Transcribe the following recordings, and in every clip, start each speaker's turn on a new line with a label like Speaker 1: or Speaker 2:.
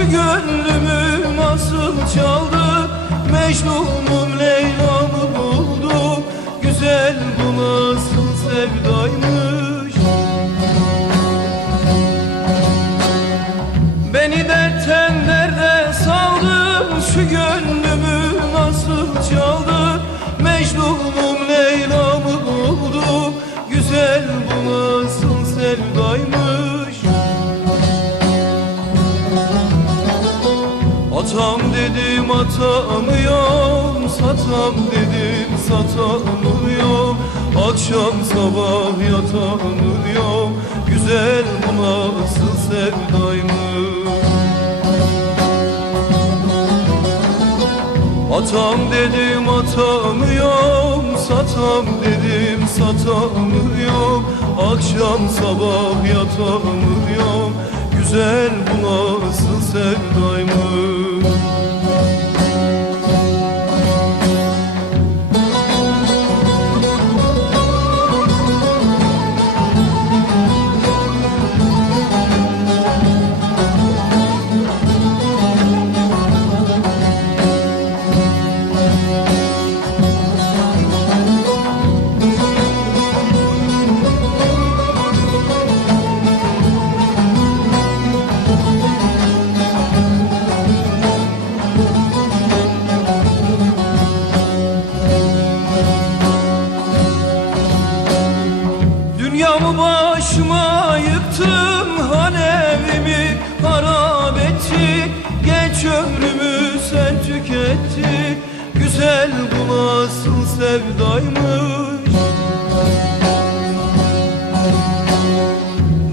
Speaker 1: şu gönlümü nasıl çaldı? Mecnun'um Leyla'mı buldum Güzel bu nasıl sevdaymış? Beni dertten derde saldı. Şu gönlümü nasıl çaldı? Mecnun'um Leyla'mı buldum Güzel bu nasıl sevdaymış? Atam dedim atamıyorum. Satam dedim satamıyorum. Akşam sabah yatamıyorum Güzel bu nasıl sevdaymış Atam dedim atamıyorum. Satam dedim satamıyorum. Akşam sabah yatamıyorum Güzel bu nasıl sevdaymış Güzel bu nasıl sevdaymış.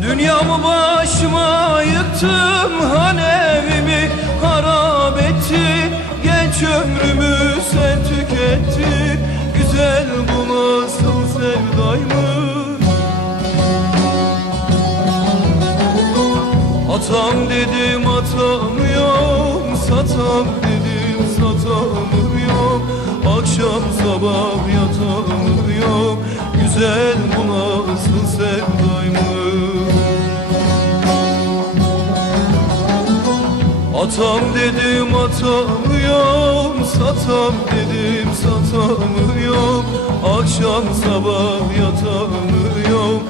Speaker 1: Dünyamı başıma yıktım Han evimi harap ettik Genç ömrümü sen tükettik Güzel bu nasıl sevdaymış. Atam dedim atamıyorum Satam dedim satamıyorum Akşam sabah yatamıyorum Güzel bu nasıl sevdaymış Atam dedim atamıyorum Satam dedim satamıyorum Akşam sabah yatamıyorum